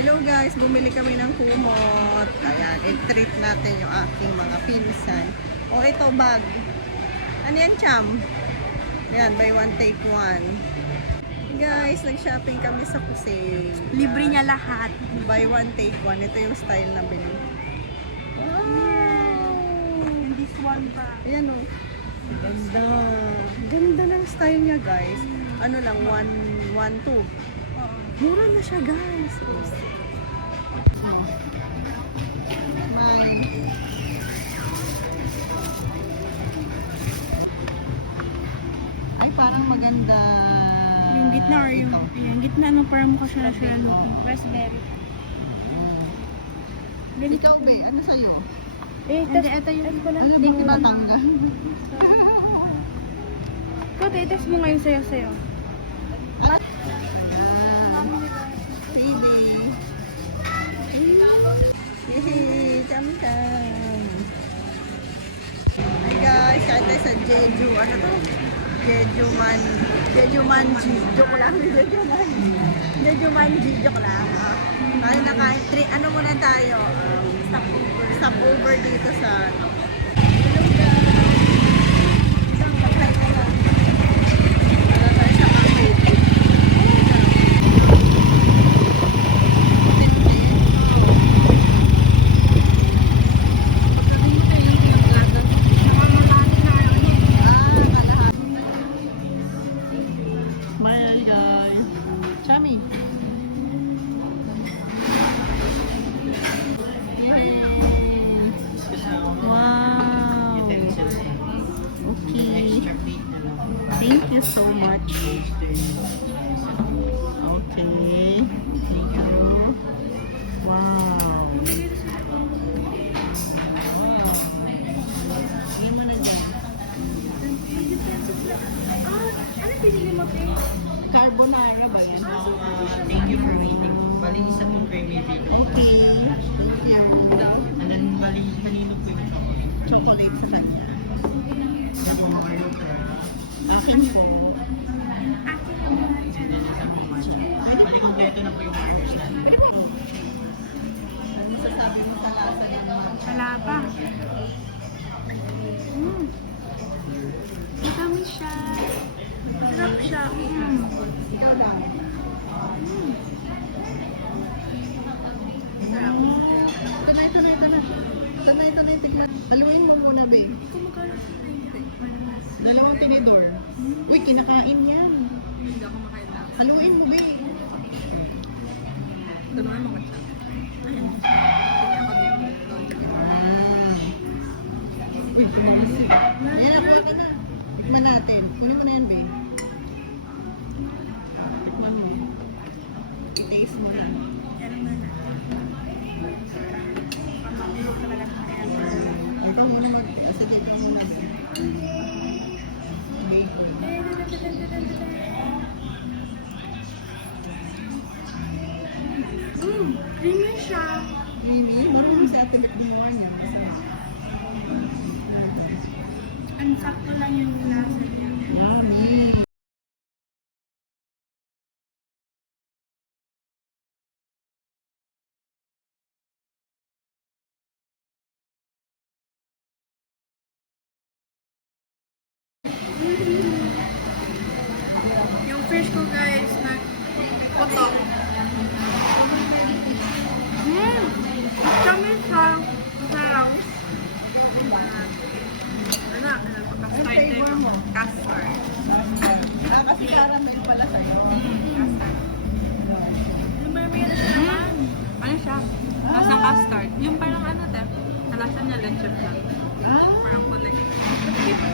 Hello guys, bumili kami ng kumot. Ayan, i-treat natin yung aking mga pinsan. O ito, bag. Ano yan, Cham? Ayan, buy one, take one. Guys, nag-shopping kami sa Kusay. Libre niya lahat. Buy one, take one. Ito yung style na binili. Wow! This one pa. Ayan o. Ganda. Ganda ng style niya, guys. Ano lang, 1-2. Mura na siya, guys. Ay, parang maganda. Yung gitna or yung gitna no, parang mukha siya na siya raspberry. Ikaw, be, ano sa'yo? Ito yung Ano ba diba tangga? Ikaw, test mo ngayon sayo. Hehe, cham-cham. Ay guys, kahit tayo sa Jeju, ano to? Jejumanji. Joke lang, Jejumanji, joke lang. Tayo nakain, ano muna tayo? Stopover dito sa, hello guys. Isang pagkain na lang. Ano tayo sa market? Bye guys. Chami. Wow. Okay. Thank you so much. Okay. Thank you. Wow. Ano pinili mo, te? Carbonara ba yun? Thank you for waiting. Bali, isa pong creamy bacon. Okay. And then, bali, kanino po yung chocolate? Chocolate sa kanya. Isa po mga Oreo crust. Akin po. Bali, kompleto na po yung orders na. Ano sasabi mo sa lasa yan? Wala pa. Matamis siya. Sarap siya. Ikaw lang. Tanay, tignan. Haluin mo muna, babe. Dalawang tinidor. Uy, kinakain yan. Hindi ako makain na. Haluin mo, babe. Ito naman mga siya. Uy, ayan na po ka na. Tikman natin. Kunin mo na yan, babe. Tikman mo. I-taste mo na. Ito mo naman. Kasi dito mo na. Bacon. Creamy siya. Creamy. Marunong sa atin gumawa niya. Ang sakto lang yung lasa niya. Yummy. Yung fish ko guys, nagputok. Kami siya. Masarap. Ano flavor mo? Custard. Kasi caramel pala sa'yo. Yung marmita siya naman. Ano siya? Lasang custard. Yung parang ano, te? Nalasan niya leche flan. Ah, Parang kulay.